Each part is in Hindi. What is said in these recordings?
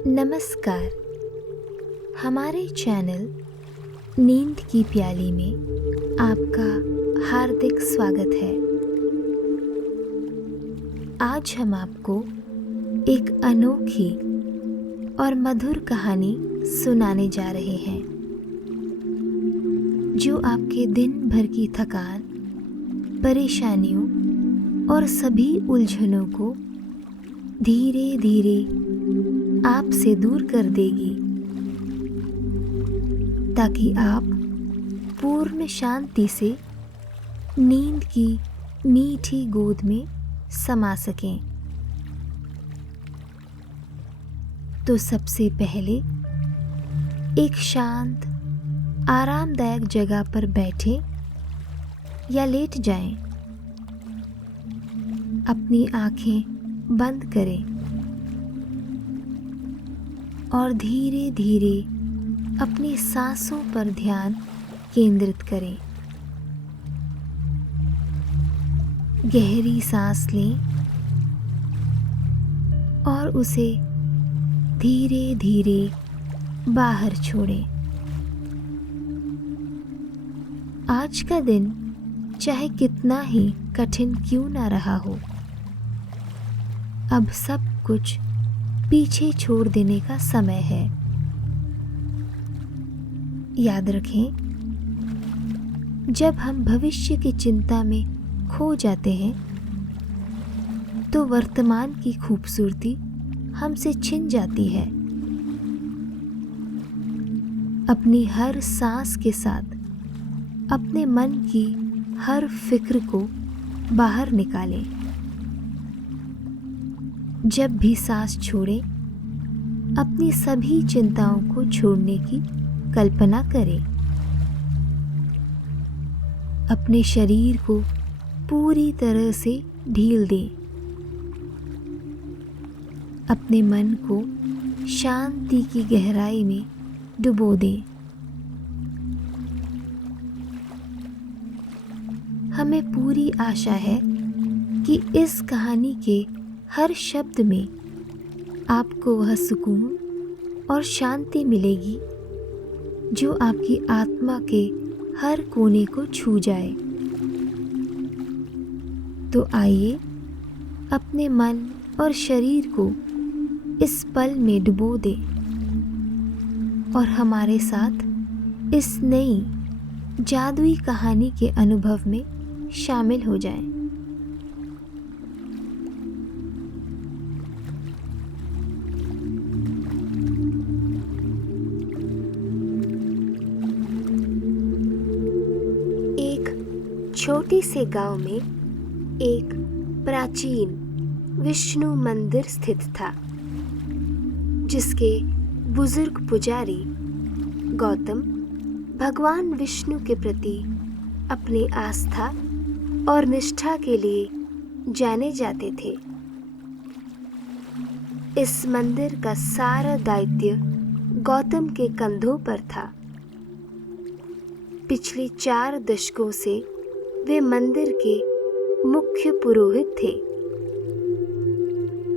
नमस्कार। हमारे चैनल नींद की प्याली में आपका हार्दिक स्वागत है। आज हम आपको एक अनोखी और मधुर कहानी सुनाने जा रहे हैं जो आपके दिन भर की थकान, परेशानियों और सभी उलझनों को धीरे धीरे आपसे दूर कर देगी, ताकि आप पूर्ण शांति से नींद की मीठी गोद में समा सकें। तो सबसे पहले एक शांत, आरामदायक जगह पर बैठें या लेट जाएं। अपनी आंखें बंद करें और धीरे धीरे अपनी सांसों पर ध्यान केंद्रित करें। गहरी सांस लें और उसे धीरे धीरे बाहर छोड़ें। आज का दिन चाहे कितना ही कठिन क्यों ना रहा हो, अब सब कुछ पीछे छोड़ देने का समय है। याद रखें, जब हम भविष्य की चिंता में खो जाते हैं तो वर्तमान की खूबसूरती हमसे छिन जाती है। अपनी हर सांस के साथ अपने मन की हर फिक्र को बाहर निकालें। जब भी सांस छोड़ें, अपनी सभी चिंताओं को छोड़ने की कल्पना करें। अपने शरीर को पूरी तरह से ढील दें। अपने मन को शांति की गहराई में डुबो दें। हमें पूरी आशा है कि इस कहानी के हर शब्द में आपको वह सुकून और शांति मिलेगी जो आपकी आत्मा के हर कोने को छू जाए। तो आइए अपने मन और शरीर को इस पल में डुबो दें और हमारे साथ इस नई जादुई कहानी के अनुभव में शामिल हो जाएं। छोटे से गांव में एक प्राचीन विष्णु मंदिर स्थित था, जिसके बुजुर्ग पुजारी गौतम भगवान विष्णु के प्रति अपनी आस्था और निष्ठा के लिए जाने जाते थे। इस मंदिर का सारा दायित्व गौतम के कंधों पर था। पिछले 4 दशकों से वे मंदिर के मुख्य पुरोहित थे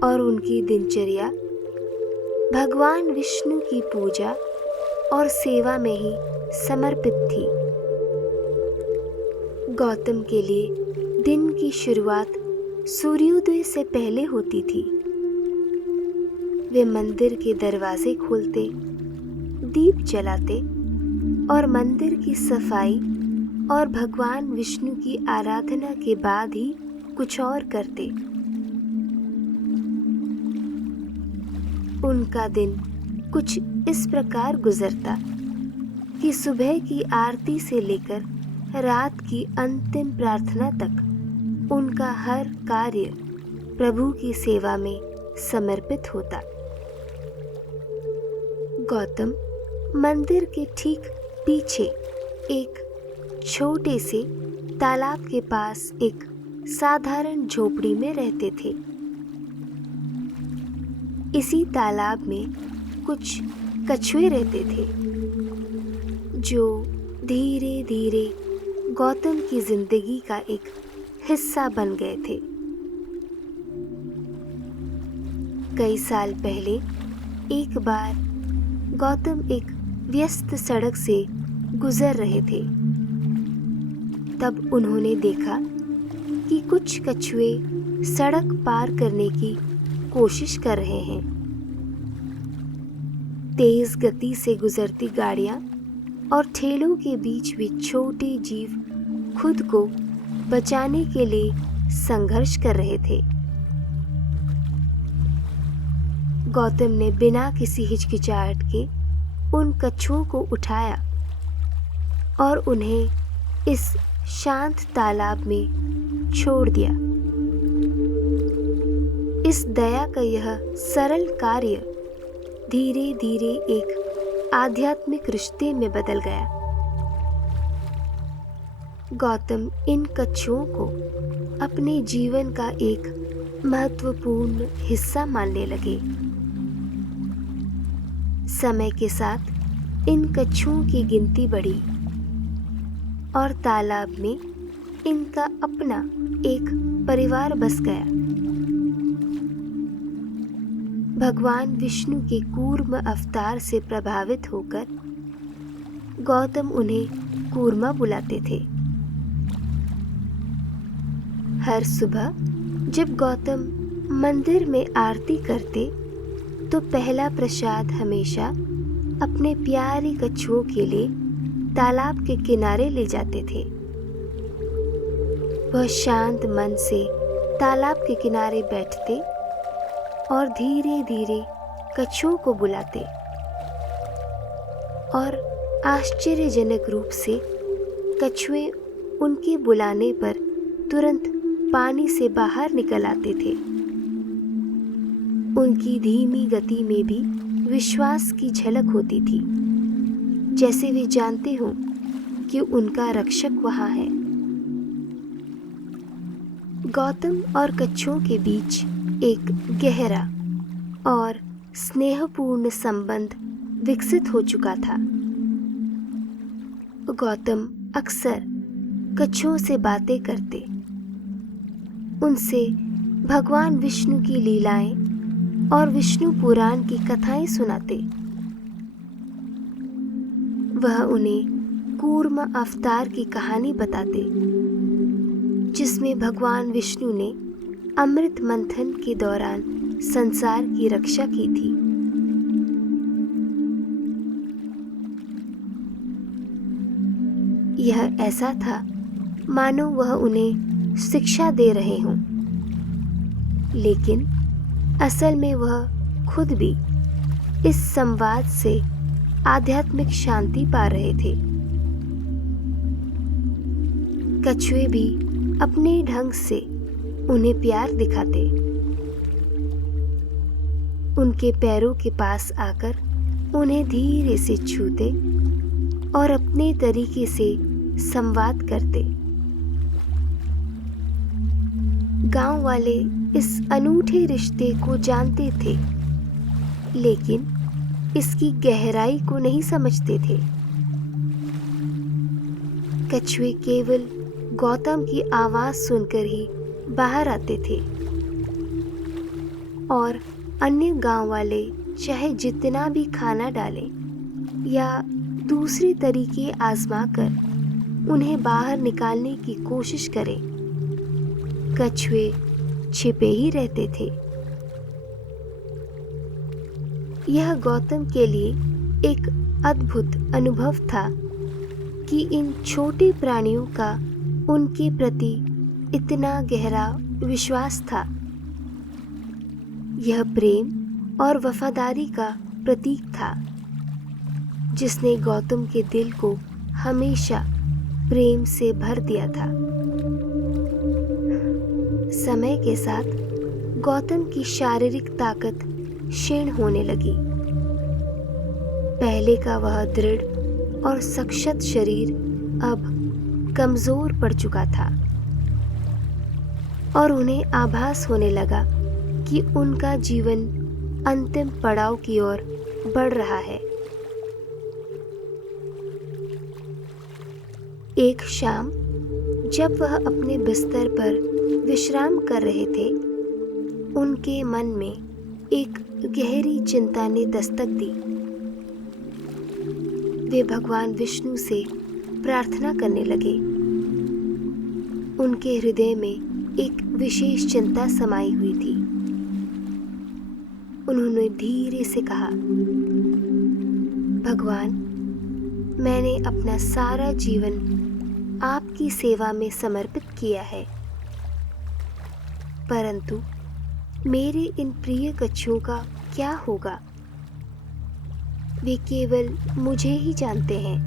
और उनकी दिनचर्या भगवान विष्णु की पूजा और सेवा में ही समर्पित थी। गौतम के लिए दिन की शुरुआत सूर्योदय से पहले होती थी। वे मंदिर के दरवाजे खोलते, दीप जलाते और मंदिर की सफाई और भगवान विष्णु की आराधना के बाद ही कुछ और करते। उनका दिन कुछ इस प्रकार गुजरता कि सुबह की आरती से लेकर रात की अंतिम प्रार्थना तक उनका हर कार्य प्रभु की सेवा में समर्पित होता। गौतम मंदिर के ठीक पीछे एक छोटे से तालाब के पास एक साधारण झोपड़ी में रहते थे। इसी तालाब में कुछ कछुए रहते थे जो धीरे धीरे गौतम की जिंदगी का एक हिस्सा बन गए थे। कई साल पहले एक बार गौतम एक व्यस्त सड़क से गुजर रहे थे। तब उन्होंने देखा कि कुछ कछुए सड़क पार करने की कोशिश कर रहे हैं। तेज गति से गुजरती गाड़ियां और ठेलों के बीच वे छोटे जीव खुद को बचाने के लिए संघर्ष कर रहे थे। गौतम ने बिना किसी हिचकिचाहट के उन कछुओं को उठाया और उन्हें इस शांत तालाब में छोड़ दिया। इस दया का यह सरल कार्य धीरे धीरे एक आध्यात्मिक रिश्ते में बदल गया। गौतम इन कछुओं को अपने जीवन का एक महत्वपूर्ण हिस्सा मानने लगे। समय के साथ इन कछुओं की गिनती बढ़ी और तालाब में इनका अपना एक परिवार बस गया। भगवान विष्णु के कूर्म अवतार से प्रभावित होकर गौतम उन्हें कूर्मा बुलाते थे। हर सुबह जब गौतम मंदिर में आरती करते तो पहला प्रसाद हमेशा अपने प्यारे कछुओं के लिए तालाब के किनारे ले जाते थे। वह शांत मन से तालाब के किनारे बैठते और धीरे धीरे कछुओं को बुलाते और आश्चर्यजनक रूप से कछुए उनके बुलाने पर तुरंत पानी से बाहर निकल आते थे। उनकी धीमी गति में भी विश्वास की झलक होती थी, जैसे वे जानते हों कि उनका रक्षक वहां है। गौतम और कछुओं के बीच एक गहरा और स्नेहपूर्ण संबंध विकसित हो चुका था। गौतम अक्सर कछुओं से बातें करते, उनसे भगवान विष्णु की लीलाएं और विष्णु पुराण की कथाएं सुनाते। वह उन्हें कूर्म अवतार की कहानी बताते, जिसमें भगवान विष्णु ने अमृत मंथन के दौरान संसार की रक्षा की थी। यह ऐसा था मानो वह उन्हें शिक्षा दे रहे हों, लेकिन असल में वह खुद भी इस संवाद से आध्यात्मिक शांति पा रहे थे। कछुए भी अपने ढंग से उन्हें प्यार दिखाते, उनके पैरों के पास आकर उन्हें धीरे से छूते और अपने तरीके से संवाद करते। गांव वाले इस अनूठे रिश्ते को जानते थे, लेकिन इसकी गहराई को नहीं समझते थे। कछुए केवल गौतम की आवाज सुनकर ही बाहर आते थे और अन्य गांव वाले चाहे जितना भी खाना डालें या दूसरे तरीके आजमाकर उन्हें बाहर निकालने की कोशिश करें, कछुए छिपे ही रहते थे। यह गौतम के लिए एक अद्भुत अनुभव था कि इन छोटे प्राणियों का उनके प्रति इतना गहरा विश्वास था। यह प्रेम और वफादारी का प्रतीक था, जिसने गौतम के दिल को हमेशा प्रेम से भर दिया था। समय के साथ गौतम की शारीरिक ताकत क्षीण होने लगी। पहले का वह दृढ़ और सशक्त शरीर अब कमजोर पड़ चुका था और उन्हें आभास होने लगा कि उनका जीवन अंतिम पड़ाव की ओर बढ़ रहा है। एक शाम जब वह अपने बिस्तर पर विश्राम कर रहे थे, उनके मन में एक गहरी चिंता ने दस्तक दी। वे भगवान विष्णु से प्रार्थना करने लगे। उनके हृदय में एक विशेष चिंता समाई हुई थी। उन्होंने धीरे से कहा, भगवान, मैंने अपना सारा जीवन आपकी सेवा में समर्पित किया है, परंतु मेरे इन प्रिय कच्छुओं का क्या होगा? वे केवल मुझे ही जानते हैं।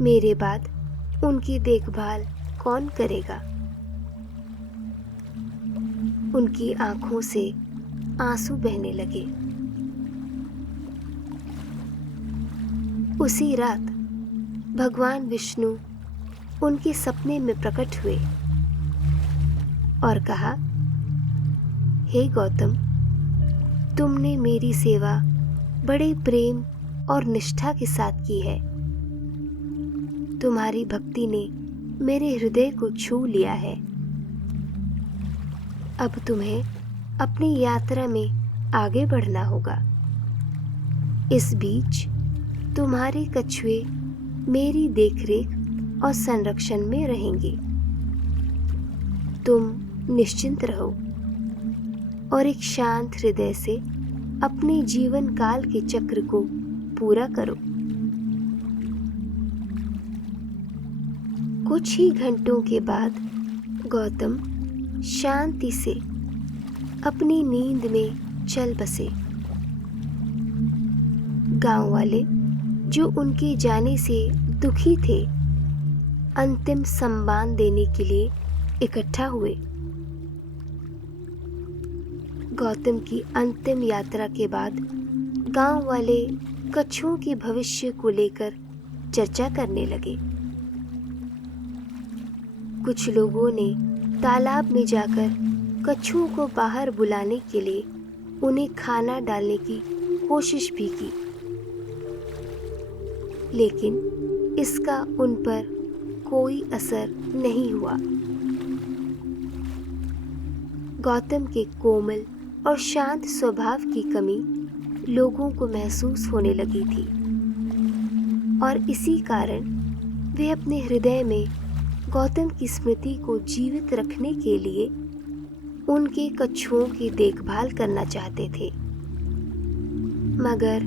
मेरे बाद उनकी देखभाल कौन करेगा? उनकी आंखों से आंसू बहने लगे। उसी रात भगवान विष्णु उनके सपने में प्रकट हुए और कहा, हे गौतम, तुमने मेरी सेवा बड़े प्रेम और निष्ठा के साथ की है। तुम्हारी भक्ति ने मेरे हृदय को छू लिया है। अब तुम्हें अपनी यात्रा में आगे बढ़ना होगा। इस बीच तुम्हारे कछुए मेरी देखरेख और संरक्षण में रहेंगे। तुम निश्चिंत रहो और एक शांत हृदय से अपने जीवन काल के चक्र को पूरा करो। कुछ ही घंटों के बाद गौतम शांति से अपनी नींद में चल बसे। गांव वाले, जो उनके जाने से दुखी थे, अंतिम सम्मान देने के लिए इकट्ठा हुए। गौतम की अंतिम यात्रा के बाद गांव वाले कछुओं के भविष्य को लेकर चर्चा करने लगे। कुछ लोगों ने तालाब में जाकर कछुओं को बाहर बुलाने के लिए उन्हें खाना डालने की कोशिश भी की, लेकिन इसका उन पर कोई असर नहीं हुआ। गौतम के कोमल और शांत स्वभाव की कमी लोगों को महसूस होने लगी थी और इसी कारण वे अपने हृदय में गौतम की स्मृति को जीवित रखने के लिए उनके कछुओं की देखभाल करना चाहते थे, मगर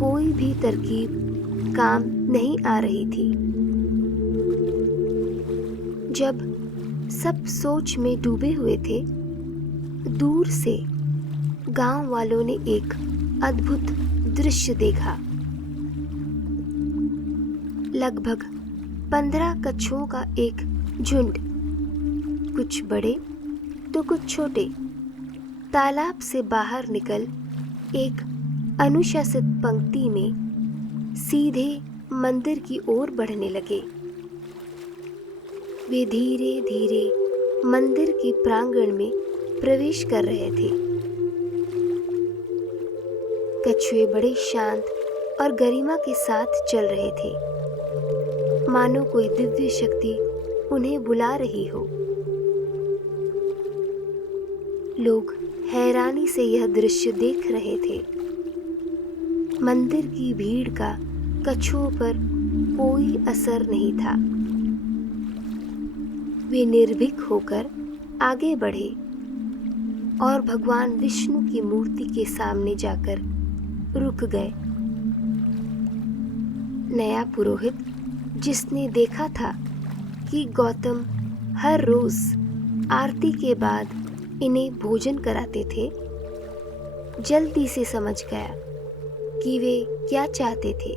कोई भी तरकीब काम नहीं आ रही थी। जब सब सोच में डूबे हुए थे, दूर से गांव वालों ने एक अद्भुत दृश्य देखा। लगभग 15 कछुओं का एक झुंड, कुछ बड़े तो कुछ छोटे, तालाब से बाहर निकल एक अनुशासित पंक्ति में सीधे मंदिर की ओर बढ़ने लगे। वे धीरे धीरे मंदिर के प्रांगण में प्रवेश कर रहे थे। कछुए बड़े शांत और गरिमा के साथ चल रहे थे, मानो कोई दिव्य शक्ति उन्हें बुला रही हो। लोग हैरानी से यह दृश्य देख रहे थे। मंदिर की भीड़ का कछुओं पर कोई असर नहीं था। वे निर्भीक होकर आगे बढ़े और भगवान विष्णु की मूर्ति के सामने जाकर रुक गए। नया पुरोहित, जिसने देखा था कि गौतम हर रोज आरती के बाद इन्हें भोजन कराते थे, जल्दी से समझ गया कि वे क्या चाहते थे।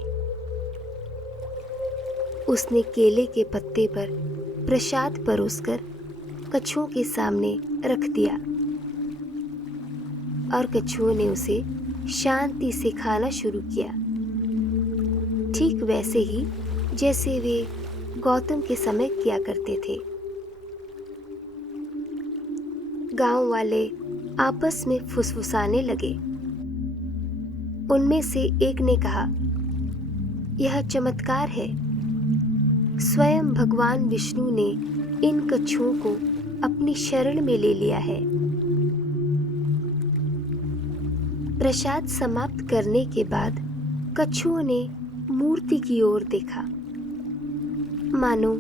उसने केले के पत्ते पर प्रसाद परोसकर कछुओं के सामने रख दिया और कछुओं ने उसे शांति से खाना शुरू किया, ठीक वैसे ही जैसे वे गौतम के समय किया करते थे। गांव वाले आपस में फुसफुसाने लगे। उनमें से एक ने कहा, यह चमत्कार है। स्वयं भगवान विष्णु ने इन कछुओं को अपनी शरण में ले लिया है। प्रसाद समाप्त करने के बाद कछुओं ने मूर्ति की ओर देखा, मानो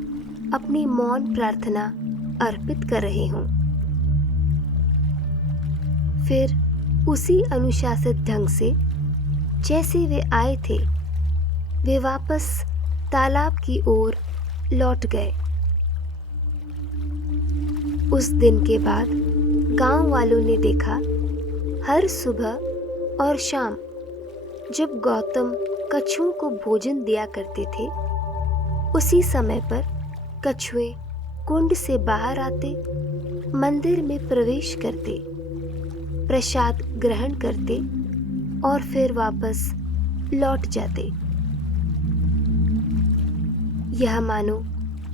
अपनी मौन प्रार्थना अर्पित कर रहे हों। फिर उसी अनुशासित ढंग से जैसे वे आए थे, वे वापस तालाब की ओर लौट गए। उस दिन के बाद गांव वालों ने देखा, हर सुबह और शाम जब गौतम कछुओं को भोजन दिया करते थे, उसी समय पर कछुए कुंड से बाहर आते, मंदिर में प्रवेश करते, प्रसाद ग्रहण करते और फिर वापस लौट जाते। यह मानो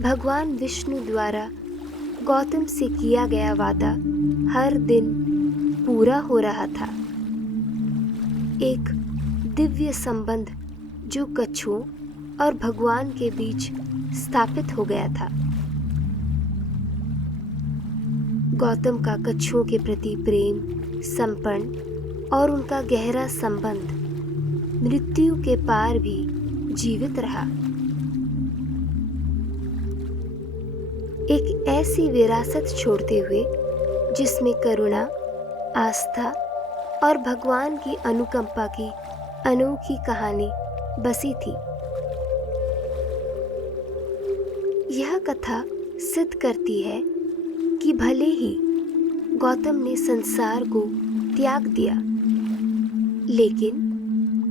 भगवान विष्णु द्वारा गौतम से किया गया वादा हर दिन पूरा हो रहा था। एक दिव्य संबंध जो कछुओं और भगवान के बीच स्थापित हो गया था। गौतम का कछुओं के प्रति प्रेम, समर्पण और उनका गहरा संबंध मृत्यु के पार भी जीवित रहा। एक ऐसी विरासत छोड़ते हुए जिसमें करुणा, आस्था और भगवान की अनुकंपा की अनोखी कहानी बसी थी। यह कथा सिद्ध करती है कि भले ही गौतम ने संसार को त्याग दिया, लेकिन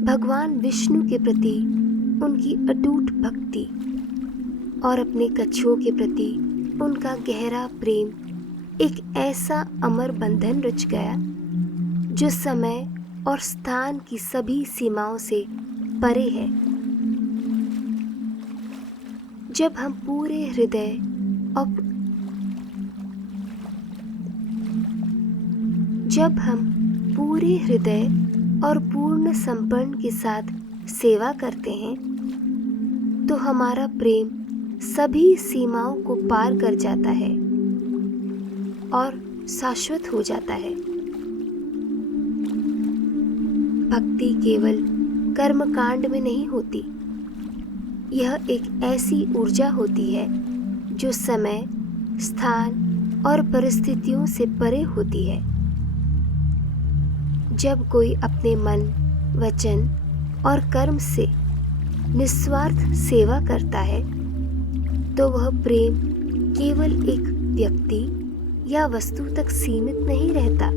भगवान विष्णु के प्रति उनकी अटूट भक्ति और अपने कछुओं के प्रति उनका गहरा प्रेम एक ऐसा अमर बंधन रच गया जो समय और स्थान की सभी सीमाओं से परे है। जब हम पूरे हृदय और पूर्ण समर्पण के साथ सेवा करते हैं, तो हमारा प्रेम सभी सीमाओं को पार कर जाता है और शाश्वत हो जाता है। भक्ति केवल कर्मकांड में नहीं होती, यह एक ऐसी ऊर्जा होती है जो समय, स्थान और परिस्थितियों से परे होती है। जब कोई अपने मन, वचन और कर्म से निस्वार्थ सेवा करता है, तो वह प्रेम केवल एक व्यक्ति या वस्तु तक सीमित नहीं रहता,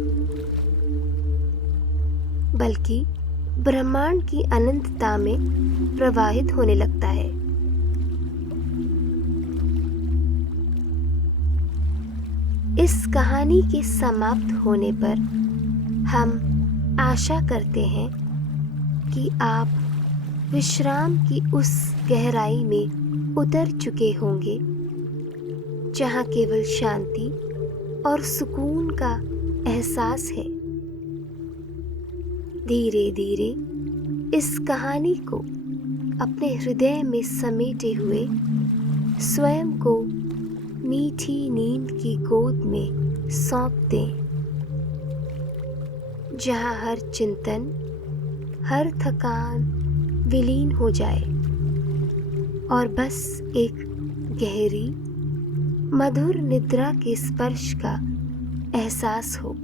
बल्कि ब्रह्मांड की अनंतता में प्रवाहित होने लगता है। इस कहानी के समाप्त होने पर हम आशा करते हैं कि आप विश्राम की उस गहराई में उतर चुके होंगे जहाँ केवल शांति और सुकून का एहसास है। धीरे धीरे इस कहानी को अपने हृदय में समेटे हुए स्वयं को मीठी नींद की गोद में सौंप दें, जहाँ हर चिंतन, हर थकान विलीन हो जाए और बस एक गहरी, मधुर निद्रा के स्पर्श का एहसास हो।